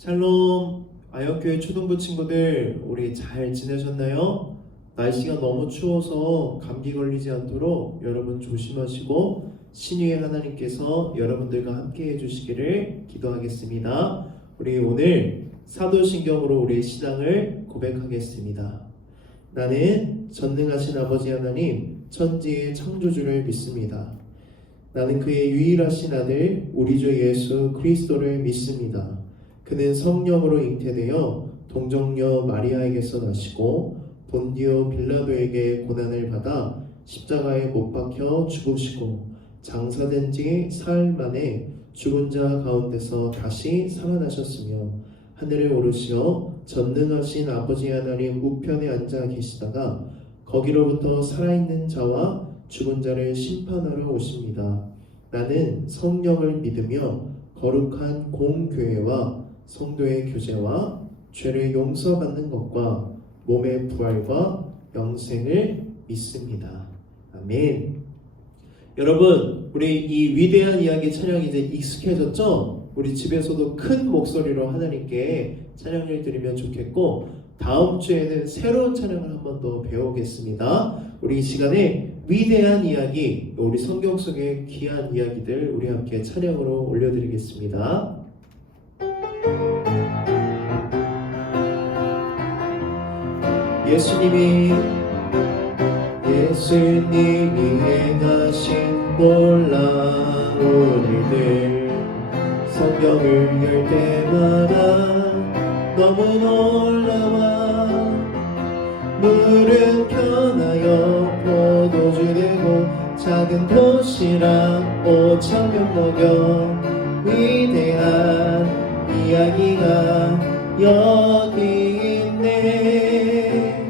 샬롬 아역교회 초등부 친구들, 우리 잘 지내셨나요? 날씨가 너무 추워서 감기 걸리지 않도록 여러분 조심하시고 신유의 하나님께서 여러분들과 함께 해주시기를 기도하겠습니다. 우리 오늘 사도신경으로 우리의 신앙을 고백하겠습니다. 나는 전능하신 아버지 하나님 천지의 창조주를 믿습니다. 나는 그의 유일하신 아들 우리 주 예수 그리스도를 믿습니다. 그는 성령으로 잉태되어 동정녀 마리아에게서 나시고 본디오 빌라도에게 고난을 받아 십자가에 못 박혀 죽으시고 장사된 지 사흘 만에 죽은 자 가운데서 다시 살아나셨으며 하늘에 오르시어 전능하신 아버지 하나님 우편에 앉아 계시다가 거기로부터 살아있는 자와 죽은 자를 심판하러 오십니다. 나는 성령을 믿으며 거룩한 공교회와 성도의 교제와 죄를 용서받는 것과 몸의 부활과 영생을 믿습니다. 아멘. 여러분, 우리 이 위대한 이야기 찬양 이제 익숙해졌죠? 우리 집에서도 큰 목소리로 하나님께 찬양을 드리면 좋겠고, 다음 주에는 새로운 찬양을 한 번 더 배우겠습니다. 우리 이 시간에 위대한 이야기, 우리 성경 속의 귀한 이야기들 우리 함께 찬양으로 올려드리겠습니다. 예수님이 행하신 놀라운 일들, 성경을 열 때마다 너무 놀라워. 물은 변하여 포도주 되고 작은 도시락 5,000명 먹여. 위대한 이야기가 여기 있네.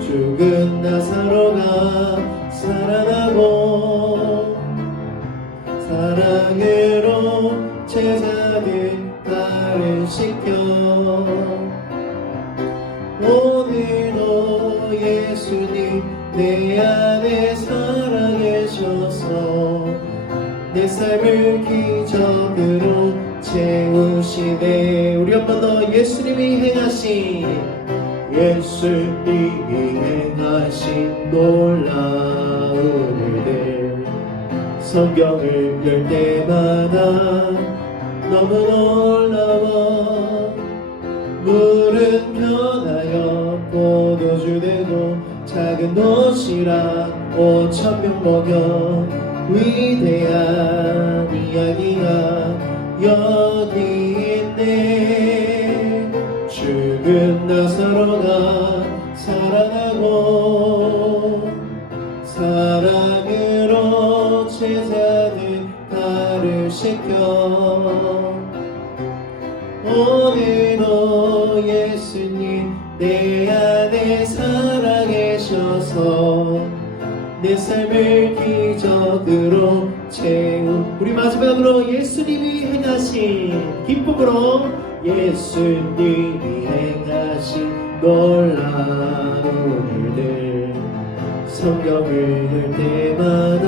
죽은 나사로가 살아나고 사랑으로 제자들 발을 씻겨. 오늘도 예수님 내 안에 살아계셔서 내 삶을 기적으로 채우시네. 우리 한 번 더 예수님이 행하신 놀라운 일들, 성경을 열 때마다 너무 놀라워. 물은 변하여 포도주 되고 작은 도시락 5,000명 먹여. 위대한 이야기가 여기 있네. 죽은 나사로가 살아나고 사랑으로 제자들 발을 씻겨. 오늘도 예수님 내 안에 살아계셔서 내 삶을 기적으로 채우. 우리 마지막으로 예수님이 행하신 기쁨으로 예수님이 행하신 놀라운 일들, 성경을 열 때마다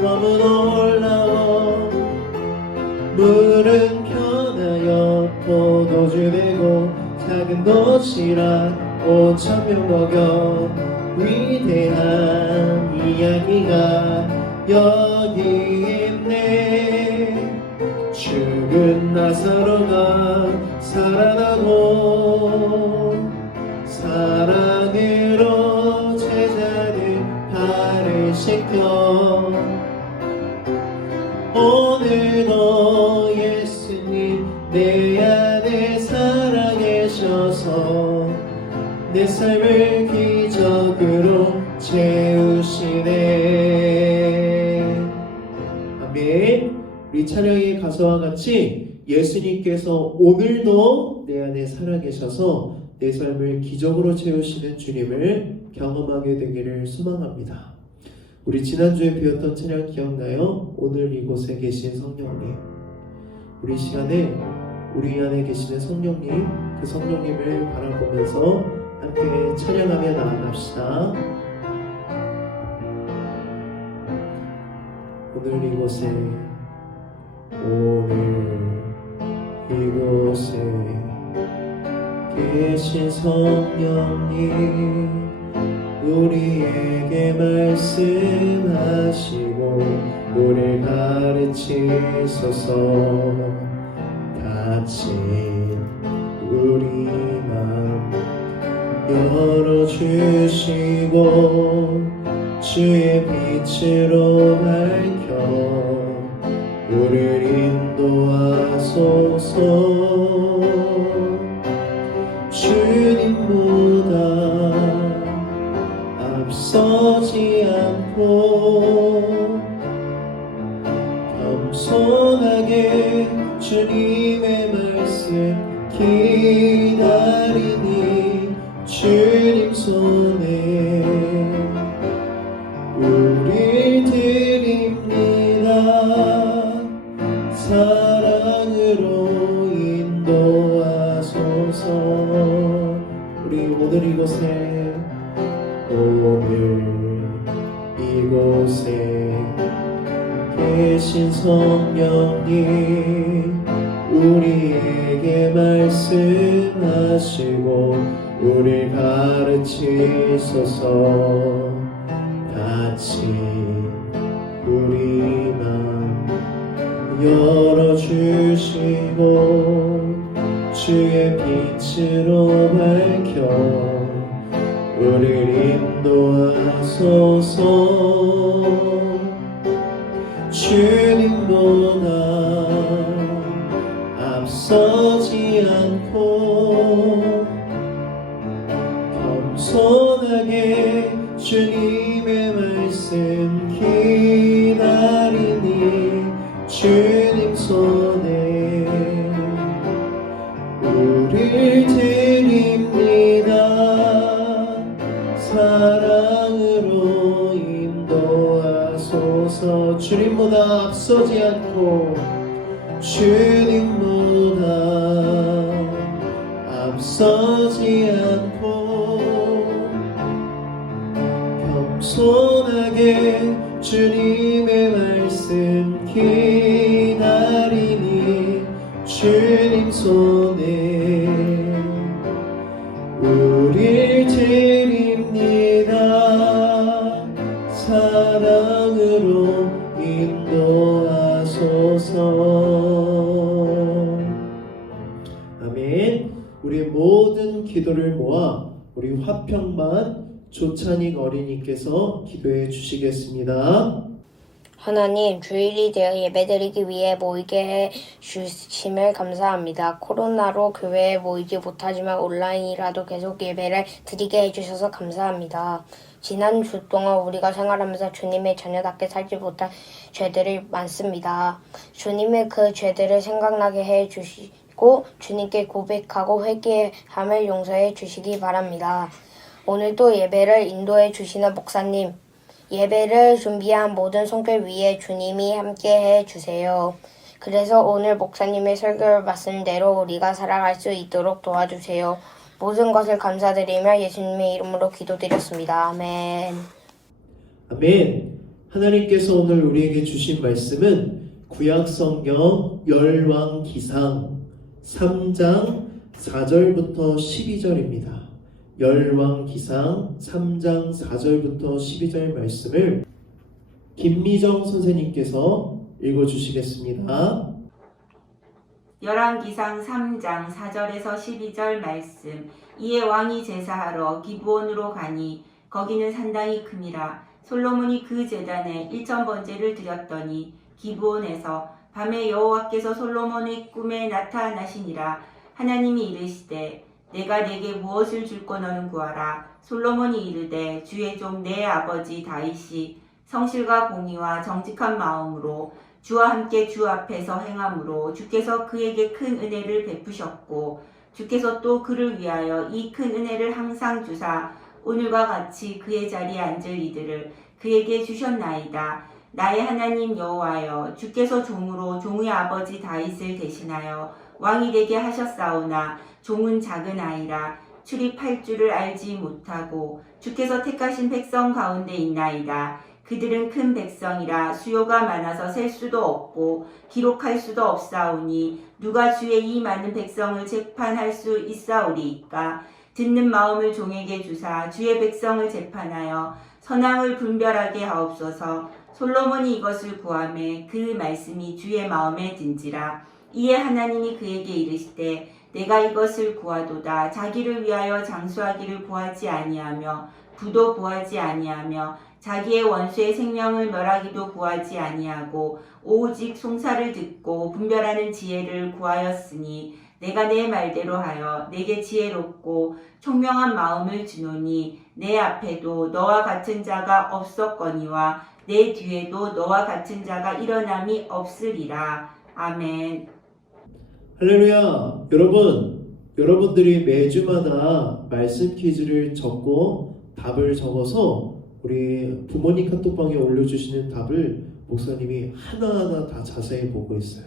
너무 놀라워. 물은 변하여 포도주 되고 작은 도시락 5,000명 먹여. 위대한 이야기가 여기 있네. 죽은 나사로가 살아나고 사랑으로 제자들 발을 씻겨. 오늘도 예수님 내 안에 살아계셔서 내 삶을 기적으로 채우시네. 아멘. 우리 찬양의 가사와 같이 예수님께서 오늘도 내 안에 살아계셔서 내 삶을 기적으로 채우시는 주님을 경험하게 되기를 소망합니다. 우리 지난주에 배웠던 찬양 기억나요? 오늘 이곳에 계신 성령님. 우리 시간에 우리 안에 계시는 성령님, 그 성령님을 바라보면서 함께 찬양하며 나아갑시다. 오늘 이곳에 계신 성령님 우리에게 말씀하시고 우리를 가르치소서. 다친 우리 마음 열어주시고 주의 빛으로 밝혀 우리를 인도하소서. 주님보다 앞서지 않고 겸손하게 주님의 말씀 기다리니 주님 손에 우릴 드립니다. 사랑으로 인도하소서. 우리 오늘 이곳에 계신 성령님 우리에게 말씀하시고 우릴 가르치소서. 다친 우리 맘 열어주시고 주의 빛으로 밝혀 우리를 인도하소서. 주님보다 앞서지 않고 겸손하게 주님의 말씀 기다리니 주님 손에 우릴 드립니다. 사랑으로 인도하소서. 주님보다 앞서지 않고 주님보다 앞서지 않고 겸손하게 주님의 말씀 기다리니 주님 손에 우릴 드립니다. 사랑으로 인도하소서. 아멘. 우리 모든 기도를 모아 우리 화평반 조찬익 어린이께서 기도해 주시겠습니다. 하나님, 주일이 되어 예배드리기 위해 모이게 해 주심을 감사합니다. 코로나로 교회에 모이지 못하지만 온라인이라도 계속 예배를 드리게 해주셔서 감사합니다. 지난 주 동안 우리가 생활하면서 주님의 자녀답게 살지 못한 죄들이 많습니다. 주님의 그 죄들을 생각나게 해 주시고 주님께 고백하고 회개함을 용서해 주시기 바랍니다. 오늘도 예배를 인도해 주시는 목사님, 예배를 준비한 모든 손길 위에 주님이 함께해 주세요. 그래서 오늘 목사님의 설교를 말씀 대로 우리가 살아갈 수 있도록 도와주세요. 모든 것을 감사드리며 예수님의 이름으로 기도드렸습니다. 아멘. 아멘. 하나님께서 오늘 우리에게 주신 말씀은 구약성경 열왕기상 3장 4절부터 12절입니다. 열왕기상 3장 4절부터 12절 말씀을 김미정 선생님께서 읽어주시겠습니다. 열왕기상 3장 4절에서 12절 말씀. 이에 왕이 제사하러 기브온으로 가니 거기는 산당이 큼이라. 솔로몬이 그 제단에 1000번제를 드렸더니 기브온에서 밤에 여호와께서 솔로몬의 꿈에 나타나시니라. 하나님이 이르시되 내가 내게 무엇을 줄고 너는 구하라. 솔로몬이 이르되 주의 종 내 아버지 다윗이 성실과 공의와 정직한 마음으로 주와 함께 주 앞에서 행함으로 주께서 그에게 큰 은혜를 베푸셨고 주께서 또 그를 위하여 이 큰 은혜를 항상 주사 오늘과 같이 그의 자리에 앉을 이들을 그에게 주셨나이다. 나의 하나님 여호와여, 주께서 종으로 종의 아버지 다윗을 대신하여 왕이 되게 하셨사오나 종은 작은 아이라 출입할 줄을 알지 못하고 주께서 택하신 백성 가운데 있나이다. 그들은 큰 백성이라 수요가 많아서 셀 수도 없고 기록할 수도 없사오니 누가 주의 이 많은 백성을 재판할 수 있사오리이까. 듣는 마음을 종에게 주사 주의 백성을 재판하여 선악을 분별하게 하옵소서. 솔로몬이 이것을 구하매 그 말씀이 주의 마음에 든지라. 이에 하나님이 그에게 이르시되 내가 이것을 구하도다. 자기를 위하여 장수하기를 구하지 아니하며 부도 구하지 아니하며 자기의 원수의 생명을 멸하기도 구하지 아니하고 오직 송사를 듣고 분별하는 지혜를 구하였으니 내가 내 말대로 하여 내게 지혜롭고 총명한 마음을 주노니 내 앞에도 너와 같은 자가 없었거니와 내 뒤에도 너와 같은 자가 일어남이 없으리라. 아멘. 할렐루야. 여러분들이 매주마다 말씀 퀴즈를 적고 답을 적어서 우리 부모님 카톡방에 올려주시는 답을 목사님이 하나하나 다 자세히 보고 있어요.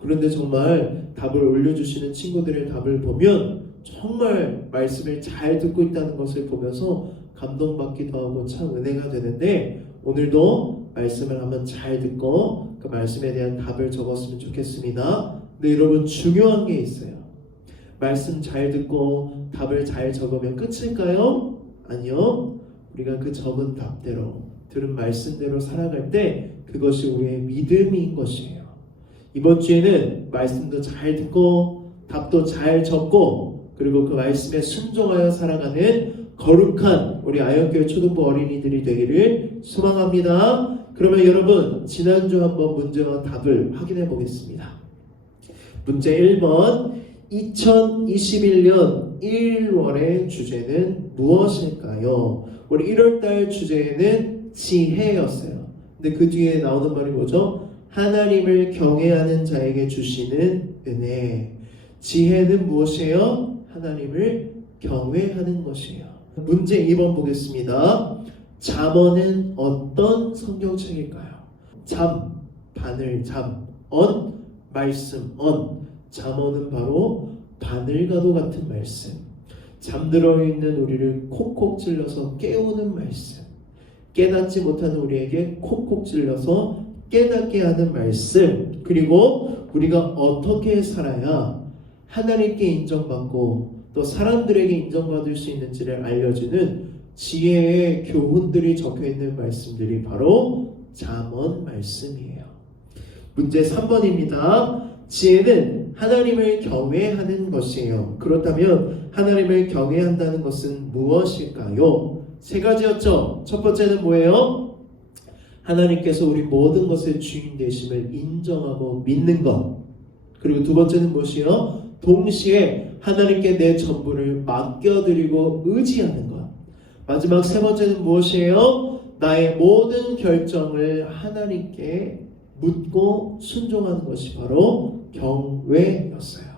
그런데 정말 답을 올려주시는 친구들의 답을 보면 정말 말씀을 잘 듣고 있다는 것을 보면서 감동받기도 하고 참 은혜가 되는데, 오늘도 말씀을 한번 잘 듣고 그 말씀에 대한 답을 적었으면 좋겠습니다. 근데 여러분, 중요한 게 있어요. 말씀 잘 듣고 답을 잘 적으면 끝일까요? 아니요. 우리가 그 적은 답대로, 들은 말씀대로 살아갈 때 그것이 우리의 믿음인 것이에요. 이번 주에는 말씀도 잘 듣고 답도 잘 적고 그리고 그 말씀에 순종하여 살아가는 거룩한 우리 아현교회 초등부 어린이들이 되기를 소망합니다. 그러면 여러분, 지난주 한번 문제와 답을 확인해 보겠습니다. 문제 1번, 2021년 1월의 주제는 무엇일까요? 우리 1월달 주제는 지혜였어요. 근데 그 뒤에 나오는 말이 뭐죠? 하나님을 경외하는 자에게 주시는 은혜. 지혜는 무엇이에요? 하나님을 경외하는 것이에요. 문제 2번 보겠습니다. 잠언은 어떤 성경책일까요? 잠, 바늘, 잠, 언, 말씀, 언. 잠언은 바로 바늘과도 같은 말씀. 잠들어 있는 우리를 콕콕 찔러서 깨우는 말씀. 깨닫지 못하는 우리에게 콕콕 찔러서 깨닫게 하는 말씀. 그리고 우리가 어떻게 살아야 하나님께 인정받고 또 사람들에게 인정받을 수 있는지를 알려주는 지혜의 교훈들이 적혀있는 말씀들이 바로 잠언 말씀이에요. 문제 3번입니다. 지혜는 하나님을 경외하는 것이에요. 그렇다면 하나님을 경외한다는 것은 무엇일까요? 세 가지였죠. 첫 번째는 뭐예요? 하나님께서 우리 모든 것의 주인 되심을 인정하고 믿는 것. 그리고 두 번째는 무엇이요? 동시에 하나님께 내 전부를 맡겨드리고 의지하는 것. 마지막 세 번째는 무엇이에요? 나의 모든 결정을 하나님께 묻고 순종하는 것이 바로 경외였어요.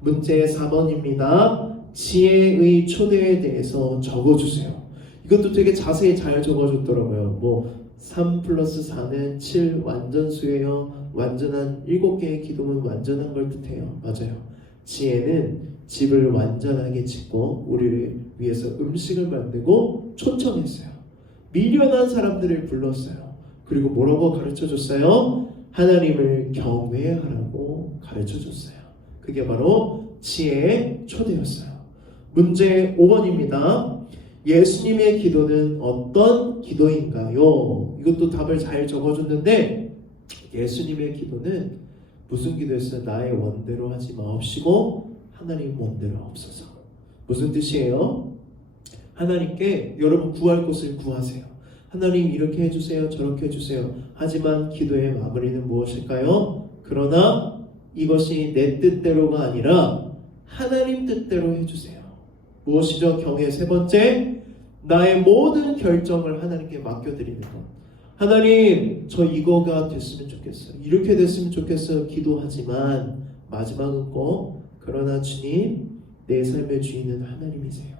문제 4번입니다. 지혜의 초대에 대해서 적어주세요. 이것도 되게 자세히 잘 적어줬더라고요. 3 플러스 4는 7 완전수예요. 완전한 7개의 기둥은 완전한 걸 뜻해요. 맞아요. 지혜는 집을 완전하게 짓고 우리를 위해서 음식을 만들고 초청했어요. 미련한 사람들을 불렀어요. 그리고 뭐라고 가르쳐줬어요? 하나님을 경외하라고 가르쳐줬어요. 그게 바로 지혜의 초대였어요. 문제 5번입니다. 예수님의 기도는 어떤 기도인가요? 이것도 답을 잘 적어줬는데, 예수님의 기도는 무슨 기도였어요? 나의 원대로 하지 마옵시고 하나님 원대로 하옵소서. 무슨 뜻이에요? 하나님께 여러분 구할 것을 구하세요. 하나님 이렇게 해주세요, 저렇게 해주세요. 하지만 기도의 마무리는 무엇일까요? 그러나 이것이 내 뜻대로가 아니라 하나님 뜻대로 해주세요. 무엇이죠? 경외 세 번째, 나의 모든 결정을 하나님께 맡겨드리는 것. 하나님, 저 이거가 됐으면 좋겠어요. 이렇게 됐으면 좋겠어요. 기도하지만 마지막은 꼭, 그러나 주님, 내 삶의 주인은 하나님이세요.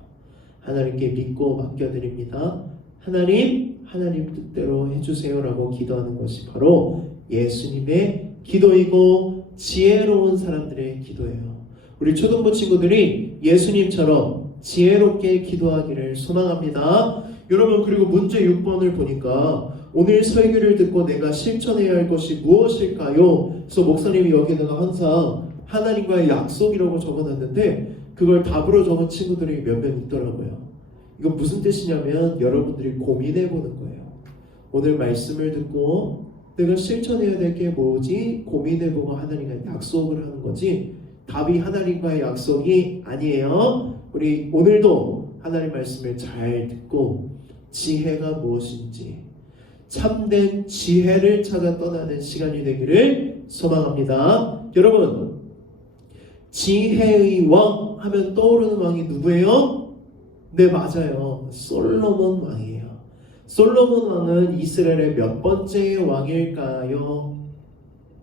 하나님께 믿고 맡겨드립니다. 하나님 뜻대로 해주세요라고 기도하는 것이 바로 예수님의 기도이고 지혜로운 사람들의 기도예요. 우리 초등부 친구들이 예수님처럼 지혜롭게 기도하기를 소망합니다. 여러분 그리고 문제 6번을 보니까 오늘 설교를 듣고 내가 실천해야 할 것이 무엇일까요? 그래서 목사님이 여기다가 항상 하나님과의 약속이라고 적어놨는데 그걸 답으로 적은 친구들이 몇 명 있더라고요. 이건 무슨 뜻이냐면 여러분들이 고민해보는 거예요. 오늘 말씀을 듣고 내가 실천해야 될 게 뭐지? 고민해보고 하나님과 약속을 하는 거지 답이 하나님과의 약속이 아니에요. 우리 오늘도 하나님 말씀을 잘 듣고 지혜가 무엇인지 참된 지혜를 찾아 떠나는 시간이 되기를 소망합니다. 여러분 지혜의 왕 하면 떠오르는 왕이 누구예요? 네, 맞아요. 솔로몬 왕이에요. 솔로몬 왕은 이스라엘의 몇 번째 왕일까요?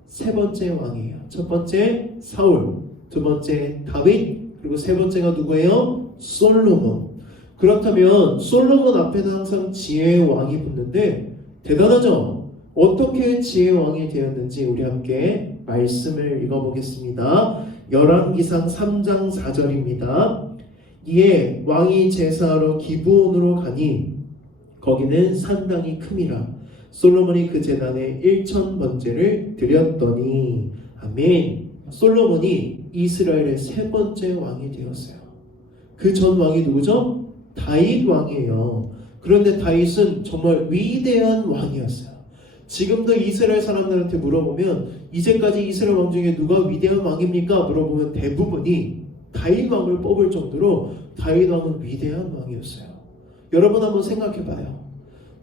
세 번째 왕이에요. 첫 번째 사울, 두 번째 다윗, 그리고 세 번째가 누구예요? 솔로몬. 그렇다면 솔로몬 앞에는 항상 지혜의 왕이 붙는데 대단하죠? 어떻게 지혜의 왕이 되었는지 우리 함께 말씀을 읽어보겠습니다. 열왕기상 3장 4절입니다. 이에 왕이 제사하러 기브온으로 가니 거기는 산당이 큼이라. 솔로몬이 그 제단에 1000번제를 드렸더니. 아멘. 솔로몬이 이스라엘의 세 번째 왕이 되었어요. 그 전 왕이 누구죠? 다윗 왕이에요. 그런데 다윗은 정말 위대한 왕이었어요. 지금도 이스라엘 사람들한테 물어보면 이제까지 이스라엘 왕 중에 누가 위대한 왕입니까? 물어보면 대부분이 다윗 왕을 뽑을 정도로 다윗 왕은 위대한 왕이었어요. 여러분 한번 생각해봐요.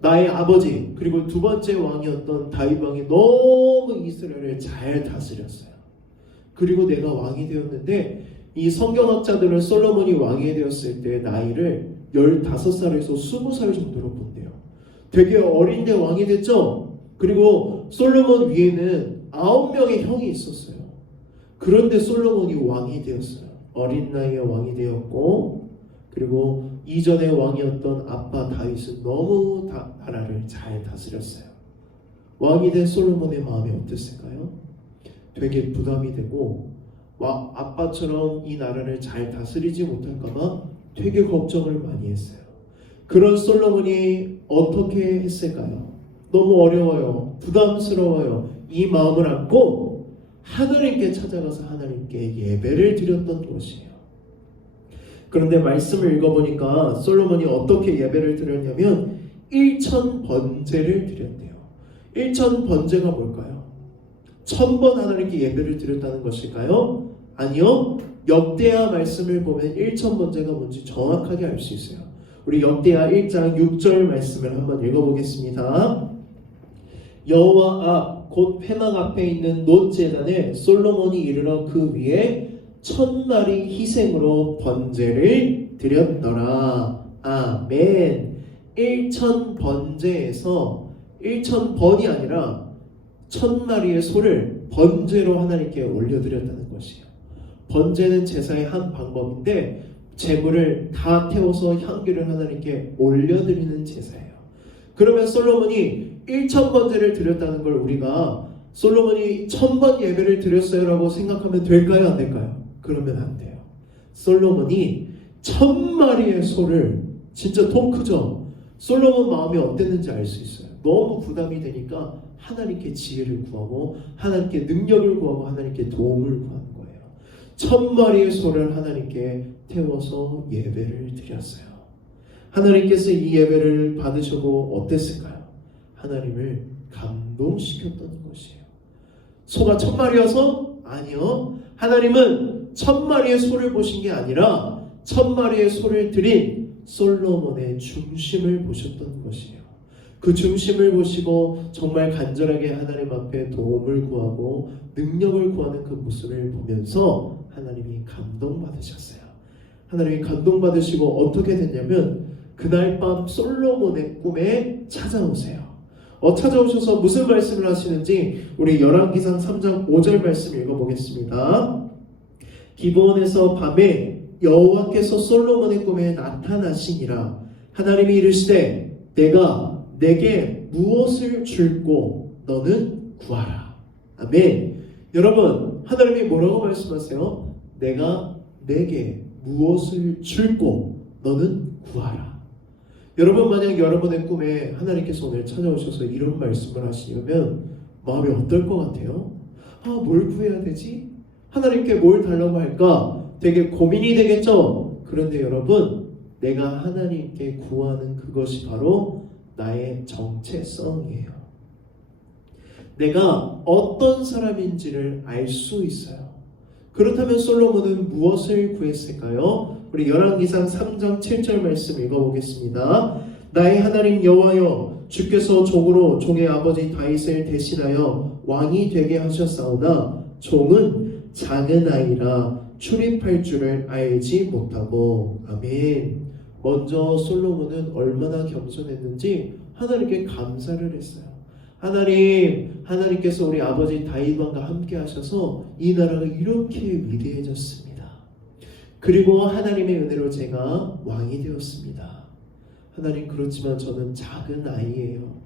나의 아버지 그리고 두 번째 왕이었던 다윗 왕이 너무 이스라엘을 잘 다스렸어요. 그리고 내가 왕이 되었는데 이 성경학자들은 솔로몬이 왕이 되었을 때 나이를 15살에서 20살 정도로 본대요. 되게 어린데 왕이 됐죠? 그리고 솔로몬 위에는 9명의 형이 있었어요. 그런데 솔로몬이 왕이 되었어요. 어린 나이에 왕이 되었고 그리고 이전에 왕이었던 아빠 다윗은 너무 나라를 잘 다스렸어요. 왕이 된 솔로몬의 마음이 어땠을까요? 되게 부담이 되고 아빠처럼 이 나라를 잘 다스리지 못할까봐 되게 걱정을 많이 했어요. 그런 솔로몬이 어떻게 했을까요? 너무 어려워요. 부담스러워요. 이 마음을 안고 하나님께 찾아가서 하나님께 예배를 드렸던 것이에요. 그런데 말씀을 읽어보니까 솔로몬이 어떻게 예배를 드렸냐면 1000번제를 드렸대요. 1000번제가 뭘까요? 1000번 하나님께 예배를 드렸다는 것일까요? 아니요. 역대하 말씀을 보면 1000번제가 뭔지 정확하게 알 수 있어요. 우리 역대하 1장 6절 말씀을 한번 읽어보겠습니다. 여호와 앞 곧 회막 앞에 있는 놋제단에 솔로몬이 이르러 그 위에 1000마리 희생으로 번제를 드렸더라. 아멘. 1000번제에서 1000번이 아니라 1000마리의 소를 번제로 하나님께 올려드렸다는 것이에요. 번제는 제사의 한 방법인데 제물을 다 태워서 향기를 하나님께 올려드리는 제사예요. 그러면 솔로몬이 1000번제를 드렸다는 걸 우리가 솔로몬이 1000번 예배를 드렸어요 라고 생각하면 될까요? 안 될까요? 그러면 안 돼요. 솔로몬이 1000마리의 소를, 진짜 통 크죠? 솔로몬 마음이 어땠는지 알 수 있어요. 너무 부담이 되니까 하나님께 지혜를 구하고 하나님께 능력을 구하고 하나님께 도움을 구하는 거예요. 1000마리의 소를 하나님께 태워서 예배를 드렸어요. 하나님께서 이 예배를 받으시고 어땠을까요? 하나님을 감동시켰던 것이에요. 소가 1000마리여서? 아니요. 하나님은 1000마리의 소를 보신 게 아니라 1000마리의 소를 드린 솔로몬의 중심을 보셨던 것이에요. 그 중심을 보시고 정말 간절하게 하나님 앞에 도움을 구하고 능력을 구하는 그 모습을 보면서 하나님이 감동받으셨어요. 하나님이 감동받으시고 어떻게 됐냐면 그날 밤 솔로몬의 꿈에 찾아오세요. 찾아오셔서 무슨 말씀을 하시는지 우리 열왕기상 3장 5절 말씀 읽어보겠습니다. 기브온에서 밤에 여호와께서 솔로몬의 꿈에 나타나시니라. 하나님이 이르시되 내가 내게 무엇을 줄고 너는 구하라. 아멘. 여러분 하나님이 뭐라고 말씀하세요? 내가 내게 무엇을 줄고 너는 구하라. 여러분 만약 여러분의 꿈에 하나님께서 오늘 찾아오셔서 이런 말씀을 하시려면 마음이 어떨 것 같아요? 뭘 구해야 되지? 하나님께 뭘 달라고 할까? 되게 고민이 되겠죠? 그런데 여러분, 내가 하나님께 구하는 그것이 바로 나의 정체성이에요. 내가 어떤 사람인지를 알 수 있어요. 그렇다면 솔로몬은 무엇을 구했을까요? 우리 열왕기상 3장 7절 말씀 읽어보겠습니다. 나의 하나님 여호와여, 주께서 종으로 종의 아버지 다윗을 대신하여 왕이 되게 하셨사오나 종은 작은 아이라 출입할 줄을 알지 못하고. 아멘. 먼저 솔로몬은 얼마나 겸손했는지 하나님께 감사를 했어요. 하나님께서 우리 아버지 다윗 왕과 함께 하셔서 이 나라가 이렇게 위대해졌습니다. 그리고 하나님의 은혜로 제가 왕이 되었습니다. 하나님, 그렇지만 저는 작은 아이예요.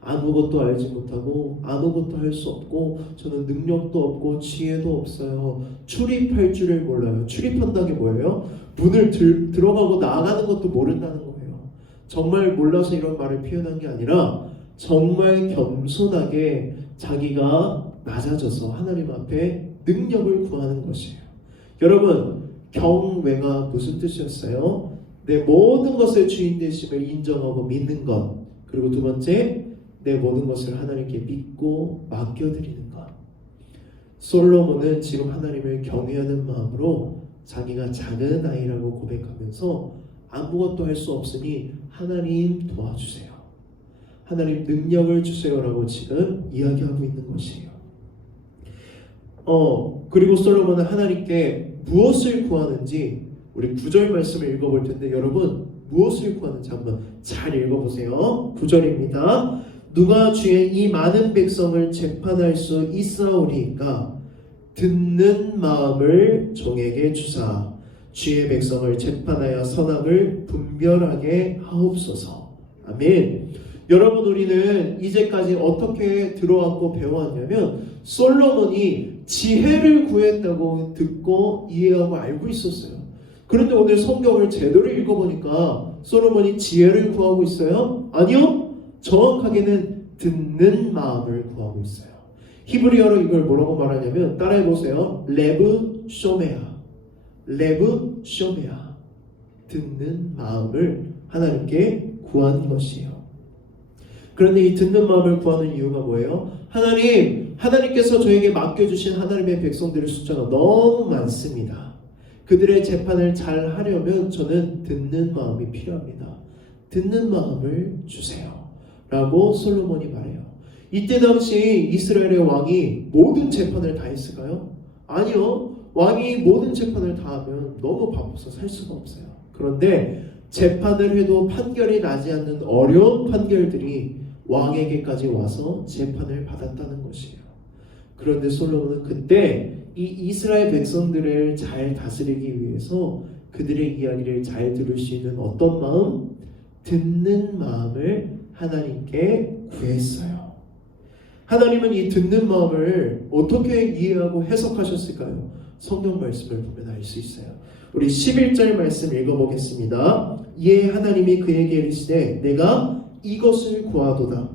아무것도 알지 못하고 아무것도 할 수 없고 저는 능력도 없고 지혜도 없어요. 출입할 줄을 몰라요. 출입한다는 게 뭐예요? 문을 들어가고 나가는 것도 모른다는 거예요. 정말 몰라서 이런 말을 표현한 게 아니라 정말 겸손하게 자기가 낮아져서 하나님 앞에 능력을 구하는 것이에요. 여러분, 경외가 무슨 뜻이었어요? 내 모든 것의 주인 되심을 인정하고 믿는 것. 그리고 두 번째, 내 모든 것을 하나님께 믿고 맡겨드리는 것. 솔로몬은 지금 하나님을 경외하는 마음으로 자기가 작은 아이라고 고백하면서 아무것도 할 수 없으니 하나님 도와주세요. 하나님 능력을 주세요라고 지금 이야기하고 있는 것이에요. 그리고 솔로몬은 하나님께 무엇을 구하는지 우리 9절 말씀을 읽어볼 텐데, 여러분 무엇을 구하는지 한번 잘 읽어보세요. 9절입니다. 누가 주의 이 많은 백성을 재판할 수 있사오리까? 듣는 마음을 종에게 주사 주의 백성을 재판하여 선악을 분별하게 하옵소서. 아멘. 여러분, 우리는 이제까지 어떻게 들어왔고 배워왔냐면 솔로몬이 지혜를 구했다고 듣고 이해하고 알고 있었어요. 그런데 오늘 성경을 제대로 읽어보니까 솔로몬이 지혜를 구하고 있어요? 아니요. 정확하게는 듣는 마음을 구하고 있어요. 히브리어로 이걸 뭐라고 말하냐면 따라해보세요. 레브 쇼메아. 레브 쇼메아. 듣는 마음을 하나님께 구하는 것이에요. 그런데 이 듣는 마음을 구하는 이유가 뭐예요? 하나님께서 저에게 맡겨주신 하나님의 백성들의 숫자가 너무 많습니다. 그들의 재판을 잘 하려면 저는 듣는 마음이 필요합니다. 듣는 마음을 주세요. 라고 솔로몬이 말해요. 이때 당시 이스라엘의 왕이 모든 재판을 다 했을까요? 아니요. 왕이 모든 재판을 다 하면 너무 바빠서 살 수가 없어요. 그런데 재판을 해도 판결이 나지 않는 어려운 판결들이 왕에게까지 와서 재판을 받았다는 것이에요. 그런데 솔로몬은 그때 이 이스라엘 백성들을 잘 다스리기 위해서 그들의 이야기를 잘 들을 수 있는 어떤 마음? 듣는 마음을 하나님께 구했어요. 하나님은 이 듣는 마음을 어떻게 이해하고 해석하셨을까요? 성경 말씀을 보면 알 수 있어요. 우리 11절 말씀 읽어보겠습니다. 이에 하나님이 그에게 이르시되 내가 이것을 구하도다.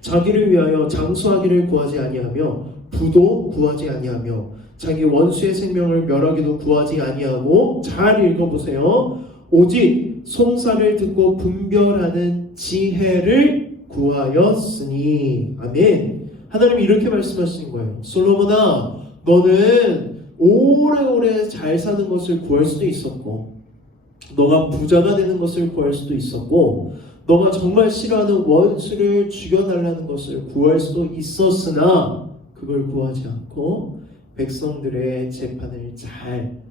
자기를 위하여 장수하기를 구하지 아니하며 부도 구하지 아니하며 자기 원수의 생명을 멸하기도 구하지 아니하고, 잘 읽어보세요. 오직 송사를 듣고 분별하는 지혜를 구하였으니. 아멘. 하나님이 이렇게 말씀하시는 거예요. 솔로몬아, 너는 오래오래 잘 사는 것을 구할 수도 있었고, 너가 부자가 되는 것을 구할 수도 있었고, 너가 정말 싫어하는 원수를 죽여달라는 것을 구할 수도 있었으나 그걸 구하지 않고 백성들의 재판을 잘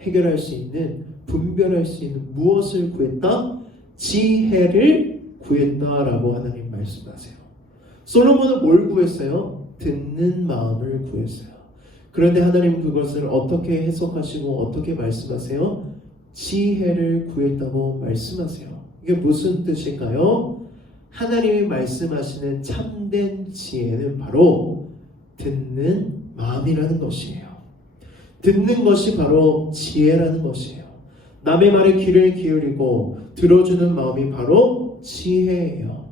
해결할 수 있는, 분별할 수 있는 무엇을 구했다? 지혜를 구했다라고 하나님 말씀하세요. 솔로몬은 뭘 구했어요? 듣는 마음을 구했어요. 그런데 하나님 그것을 어떻게 해석하시고 어떻게 말씀하세요? 지혜를 구했다고 말씀하세요. 이게 무슨 뜻일까요? 하나님이 말씀하시는 참된 지혜는 바로 듣는 마음이라는 것이에요. 듣는 것이 바로 지혜라는 것이에요. 남의 말에 귀를 기울이고 들어주는 마음이 바로 지혜예요.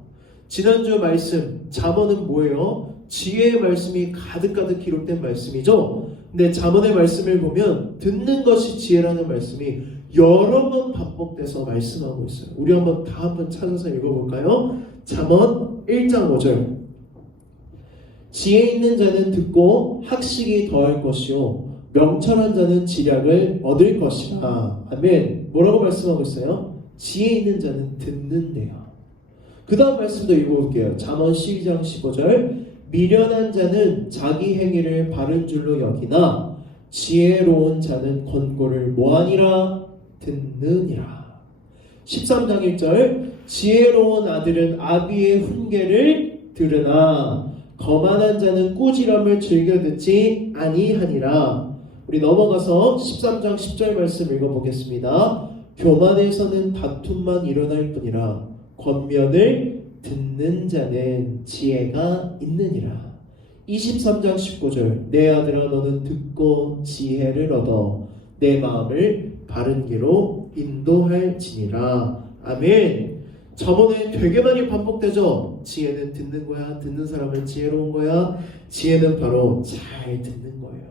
지난주 말씀 잠언은 뭐예요? 지혜의 말씀이 가득가득 기록된 말씀이죠. 근데 잠언의 말씀을 보면 듣는 것이 지혜라는 말씀이 여러 번 반복돼서 말씀하고 있어요. 우리 한번 찾아서 읽어볼까요? 잠언 1장 5절. 지혜 있는 자는 듣고 학식이 더할 것이요 명철한 자는 지략을 얻을 것이라. 아멘. 뭐라고 말씀하고 있어요? 지혜 있는 자는 듣는데요. 그 다음 말씀도 읽어볼게요. 잠언 12장 15절. 미련한 자는 자기 행위를 바른 줄로 여기나 지혜로운 자는 권고를 뭐하니라? 듣느니라. 13장 1절. 지혜로운 아들은 아비의 훈계를 들으나 거만한 자는 꾸지람을 즐겨 듣지 아니하니라. 우리 넘어가서 13장 10절 말씀 읽어보겠습니다. 교만에서는 다툼만 일어날 뿐이라 권면을 듣는 자는 지혜가 있느니라. 23장 19절. 내 아들아 너는 듣고 지혜를 얻어 내 마음을 바른 길로 인도할지니라. 아멘. 저번에 되게 많이 반복되죠. 지혜는 듣는 거야. 듣는 사람은 지혜로운 거야. 지혜는 바로 잘 듣는 거예요.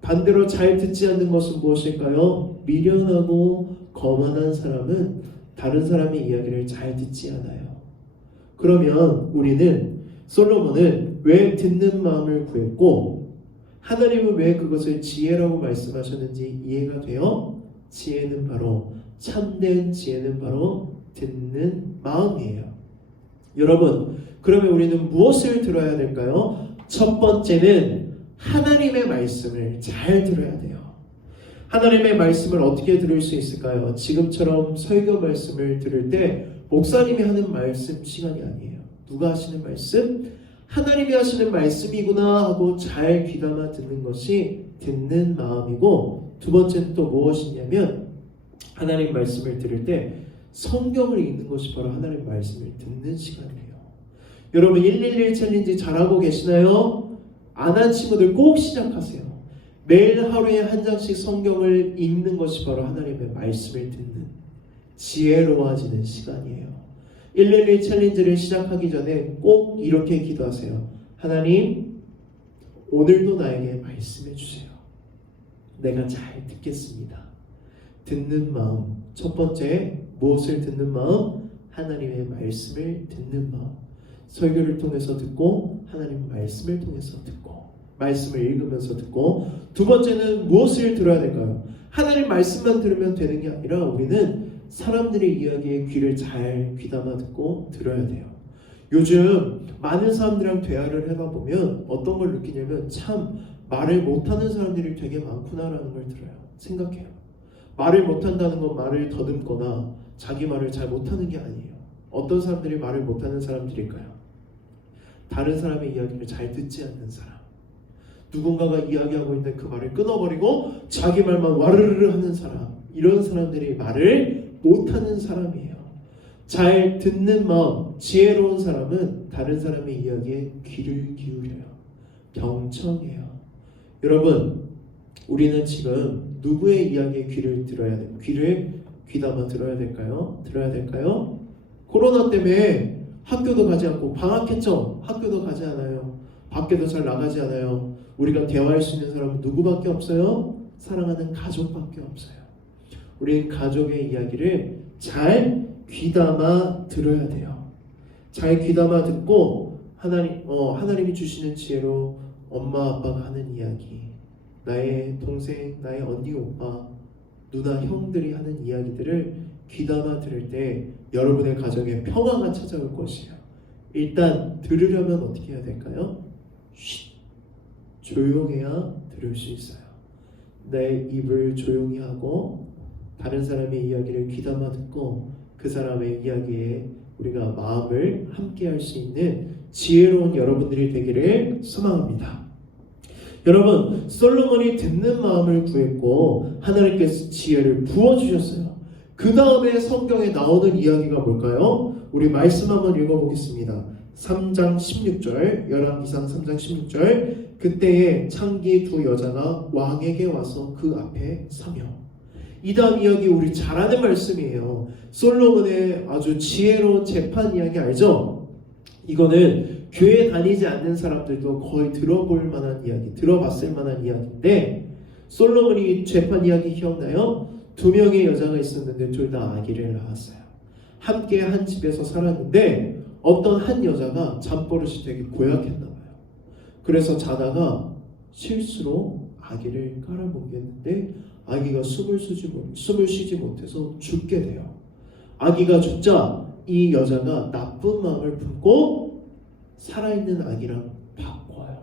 반대로 잘 듣지 않는 것은 무엇일까요? 미련하고 거만한 사람은 다른 사람의 이야기를 잘 듣지 않아요. 그러면 우리는 솔로몬은 왜 듣는 마음을 구했고 하나님은 왜 그것을 지혜라고 말씀하셨는지 이해가 돼요? 지혜는 바로 참된 지혜는 바로 듣는 마음이에요. 여러분, 그러면 우리는 무엇을 들어야 될까요? 첫 번째는 하나님의 말씀을 잘 들어야 돼요. 하나님의 말씀을 어떻게 들을 수 있을까요? 지금처럼 설교 말씀을 들을 때 목사님이 하는 말씀 시간이 아니에요. 누가 하시는 말씀? 하나님이 하시는 말씀이구나 하고 잘 귀담아 듣는 것이 듣는 마음이고, 두 번째는 또 무엇이냐면 하나님 말씀을 들을 때 성경을 읽는 것이 바로 하나님 말씀을 듣는 시간이에요. 여러분 111 챌린지 잘하고 계시나요? 안 한 친구들 꼭 시작하세요. 매일 하루에 한 장씩 성경을 읽는 것이 바로 하나님의 말씀을 듣는 지혜로워지는 시간이에요. 111 챌린지를 시작하기 전에 꼭 이렇게 기도하세요. 하나님, 오늘도 나에게 말씀해 주세요. 내가 잘 듣겠습니다. 듣는 마음. 첫 번째, 무엇을 듣는 마음? 하나님의 말씀을 듣는 마음. 설교를 통해서 듣고 하나님 말씀을 통해서 듣고 말씀을 읽으면서 듣고, 두 번째는 무엇을 들어야 될까요? 하나님 말씀만 들으면 되는 게 아니라 우리는 사람들의 이야기에 귀를 잘 귀담아 듣고 들어야 돼요. 요즘 많은 사람들이랑 대화를 해봐 보면 어떤 걸 느끼냐면 참 말을 못하는 사람들이 되게 많구나라는 걸 들어요. 생각해요. 말을 못한다는 건 말을 더듬거나 자기 말을 잘 못하는 게 아니에요. 어떤 사람들이 말을 못하는 사람들일까요? 다른 사람의 이야기를 잘 듣지 않는 사람. 누군가가 이야기하고 있는데 그 말을 끊어버리고 자기 말만 와르르 하는 사람. 이런 사람들이 말을 못하는 사람이에요. 잘 듣는 마음, 지혜로운 사람은 다른 사람의 이야기에 귀를 기울여요. 경청해요. 여러분, 우리는 지금 누구의 이야기에 귀를 들어야 돼요? 귀를 귀담아 들어야 될까요? 들어야 될까요? 코로나 때문에 학교도 가지 않고 방학했죠? 학교도 가지 않아요. 밖에도 잘 나가지 않아요. 우리가 대화할 수 있는 사람은 누구밖에 없어요? 사랑하는 가족밖에 없어요. 우리는 가족의 이야기를 잘 귀담아 들어야 돼요. 잘 귀담아 듣고 하나님이 주시는 지혜로 엄마 아빠가 하는 이야기, 나의 동생, 나의 언니, 오빠, 누나, 형들이 하는 이야기들을 귀담아 들을 때 여러분의 가정에 평화가 찾아올 것이에요. 일단 들으려면 어떻게 해야 될까요? 쉿, 조용해야 들을 수 있어요. 내 입을 조용히 하고 다른 사람의 이야기를 귀담아 듣고 그 사람의 이야기에 우리가 마음을 함께 할 수 있는 지혜로운 여러분들이 되기를 소망합니다. 여러분, 솔로몬이 듣는 마음을 구했고 하나님께서 지혜를 부어주셨어요. 그 다음에 성경에 나오는 이야기가 뭘까요? 우리 말씀 한번 읽어보겠습니다. 3장 16절, 열왕기상 3장 16절. 그때에 창기 두 여자가 왕에게 와서 그 앞에 서며 이 다음 이야기 우리 잘 아는 말씀이에요. 솔로몬의 아주 지혜로운 재판 이야기 알죠? 이거는 교회 다니지 않는 사람들도 거의 들어볼 만한 이야기, 들어봤을 만한 이야기인데, 솔로몬이 재판 이야기 기억나요? 2명의 여자가 있었는데 둘 다 아기를 낳았어요. 함께 한 집에서 살았는데 어떤 한 여자가 잠버릇이 되게 고약했나 봐요. 그래서 자다가 실수로 아기를 깔아먹였는데 아기가 숨을 쉬지 못해서 죽게 돼요. 아기가 죽자 이 여자가 나쁜 마음을 품고 살아있는 아기랑 바꿔요.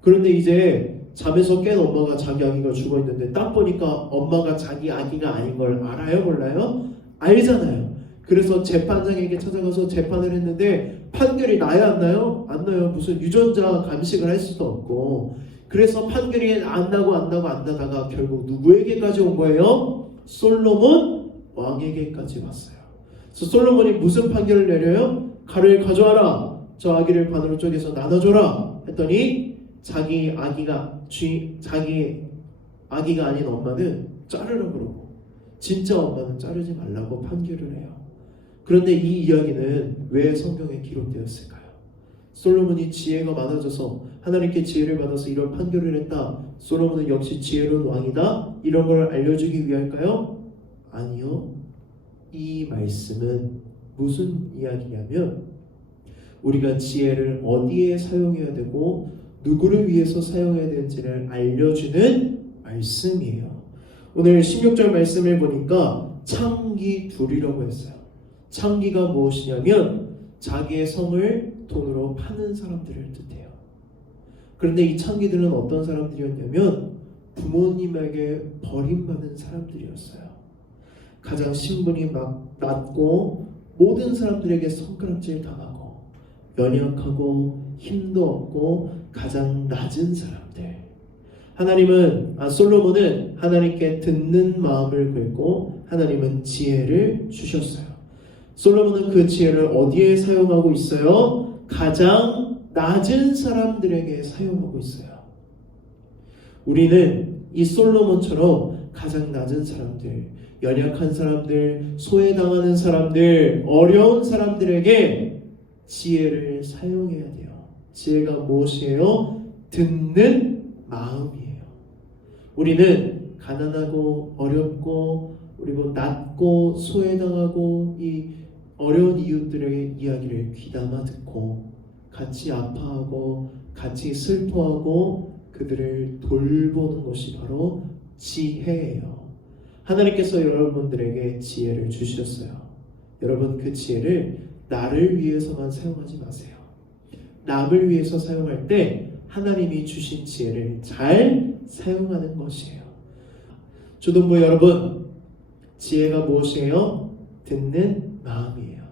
그런데 이제 잠에서 깬 엄마가 자기 아기가 죽어있는데 딱 보니까 엄마가 자기 아기가 아닌 걸 알아요? 몰라요? 알잖아요. 그래서 재판장에게 찾아가서 재판을 했는데 판결이 나야 안 나요? 안 나요. 무슨 유전자 감식을 할 수도 없고. 그래서 판결이 안 나다가 결국 누구에게까지 온 거예요? 솔로몬 왕에게까지 왔어요. 그래서 솔로몬이 무슨 판결을 내려요? 칼을 가져와라. 저 아기를 반으로 쪼개서 나눠줘라. 했더니 자기 아기가 아닌 엄마는 자르라고 그러고 진짜 엄마는 자르지 말라고 판결을 해요. 그런데 이 이야기는 왜 성경에 기록되었을까요? 솔로몬이 지혜가 많아져서 하나님께 지혜를 받아서 이런 판결을 했다. 솔로몬은 역시 지혜로운 왕이다. 이런 걸 알려주기 위할까요? 아니요. 이 말씀은 무슨 이야기냐면 우리가 지혜를 어디에 사용해야 되고 누구를 위해서 사용해야 되는지를 알려주는 말씀이에요. 오늘 16절 말씀을 보니까 창기 둘이라고 했어요. 창기가 무엇이냐면 자기의 성을 돈으로 파는 사람들을 뜻해요. 그런데 이 창기들은 어떤 사람들이었냐면 부모님에게 버림받은 사람들이었어요. 가장 신분이 막 낮고 모든 사람들에게 손가락질 당하고 연약하고 힘도 없고 가장 낮은 사람들. 솔로몬은 하나님께 듣는 마음을 구했고 하나님은 지혜를 주셨어요. 솔로몬은 그 지혜를 어디에 사용하고 있어요? 가장 낮은 사람들에게 사용하고 있어요. 우리는 이 솔로몬처럼 가장 낮은 사람들, 연약한 사람들, 소외당하는 사람들, 어려운 사람들에게 지혜를 사용해야 돼요. 지혜가 무엇이에요? 듣는 마음이에요. 우리는 가난하고 어렵고 그리고 낮고 소외당하고 이 어려운 이웃들의 이야기를 귀담아 듣고 같이 아파하고 같이 슬퍼하고 그들을 돌보는 것이 바로 지혜예요. 하나님께서 여러분들에게 지혜를 주셨어요. 여러분 그 지혜를 나를 위해서만 사용하지 마세요. 남을 위해서 사용할 때 하나님이 주신 지혜를 잘 사용하는 것이에요. 초등부 여러분, 지혜가 무엇이에요? 듣는 마음이에요.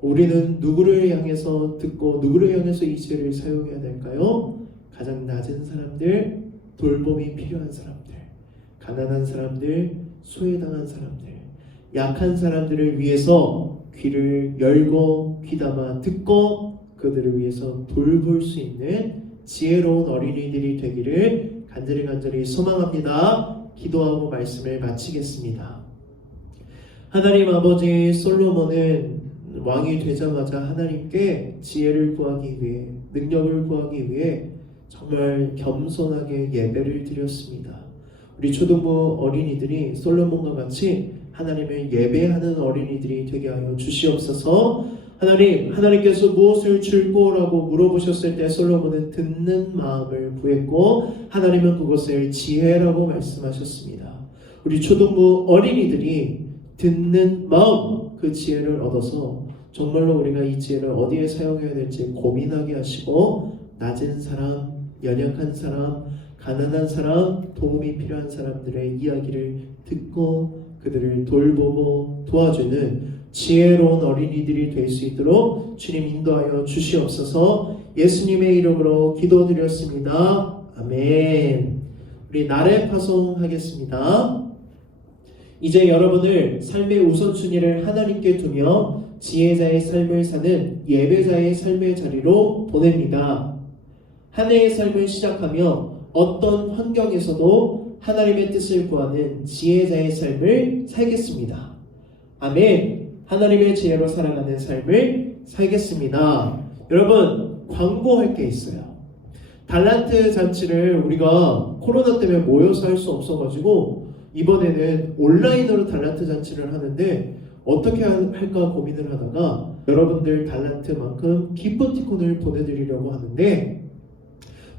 우리는 누구를 향해서 듣고 누구를 향해서 이 지혜를 사용해야 될까요? 가장 낮은 사람들, 돌봄이 필요한 사람들, 가난한 사람들, 소외당한 사람들, 약한 사람들을 위해서 귀를 열고 귀담아 듣고 그들을 위해서 돌볼 수 있는 지혜로운 어린이들이 되기를 간절히 소망합니다. 기도하고 말씀을 마치겠습니다. 하나님 아버지, 솔로몬은 왕이 되자마자 하나님께 지혜를 구하기 위해, 능력을 구하기 위해 정말 겸손하게 예배를 드렸습니다. 우리 초등부 어린이들이 솔로몬과 같이 하나님을 예배하는 어린이들이 되게 하여 주시옵소서. 하나님께서 무엇을 줄 거라고 물어보셨을 때 솔로몬은 듣는 마음을 구했고 하나님은 그것을 지혜라고 말씀하셨습니다. 우리 초등부 어린이들이 듣는 마음, 그 지혜를 얻어서 정말로 우리가 이 지혜를 어디에 사용해야 될지 고민하게 하시고 낮은 사람, 연약한 사람, 가난한 사람, 도움이 필요한 사람들의 이야기를 듣고 그들을 돌보고 도와주는 지혜로운 어린이들이 될 수 있도록 주님 인도하여 주시옵소서. 예수님의 이름으로 기도드렸습니다. 아멘. 우리 나래 파송하겠습니다. 이제 여러분을 삶의 우선순위를 하나님께 두며 지혜자의 삶을 사는 예배자의 삶의 자리로 보냅니다. 한 해의 삶을 시작하며 어떤 환경에서도 하나님의 뜻을 구하는 지혜자의 삶을 살겠습니다. 아멘. 하나님의 지혜로 살아가는 삶을 살겠습니다. 여러분, 광고할 게 있어요. 달란트 잔치를 우리가 코로나 때문에 모여서 할 수 없어가지고 이번에는 온라인으로 달란트 잔치를 하는데 어떻게 할까 고민을 하다가 여러분들 달란트만큼 기프티콘을 보내드리려고 하는데,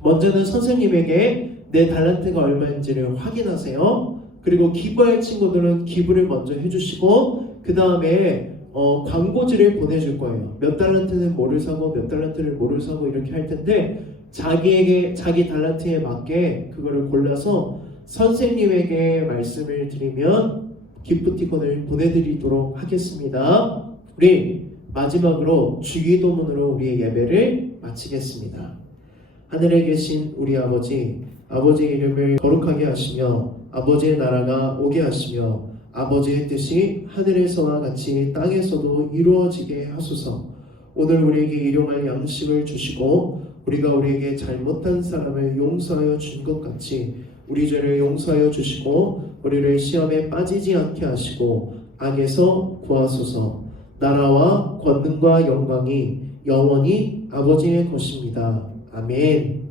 먼저는 선생님에게 내 달란트가 얼마인지를 확인하세요. 그리고 기부할 친구들은 기부를 먼저 해주시고 그 다음에 광고지를 보내줄 거예요. 몇 달란트는 뭐를 사고 몇 달란트를 뭐를 사고 이렇게 할 텐데, 자기 달란트에 맞게 그거를 골라서 선생님에게 말씀을 드리면 기프티콘을 보내드리도록 하겠습니다. 우리 마지막으로 주기도문으로 우리의 예배를 마치겠습니다. 하늘에 계신 우리 아버지, 아버지의 이름을 거룩하게 하시며 아버지의 나라가 오게 하시며 아버지의 뜻이 하늘에서와 같이 땅에서도 이루어지게 하소서. 오늘 우리에게 일용할 양식을 주시고 우리가 우리에게 잘못한 사람을 용서하여 준 것 같이 우리 죄를 용서하여 주시고 우리를 시험에 빠지지 않게 하시고 악에서 구하소서. 나라와 권능과 영광이 영원히 아버지의 것입니다. 아멘.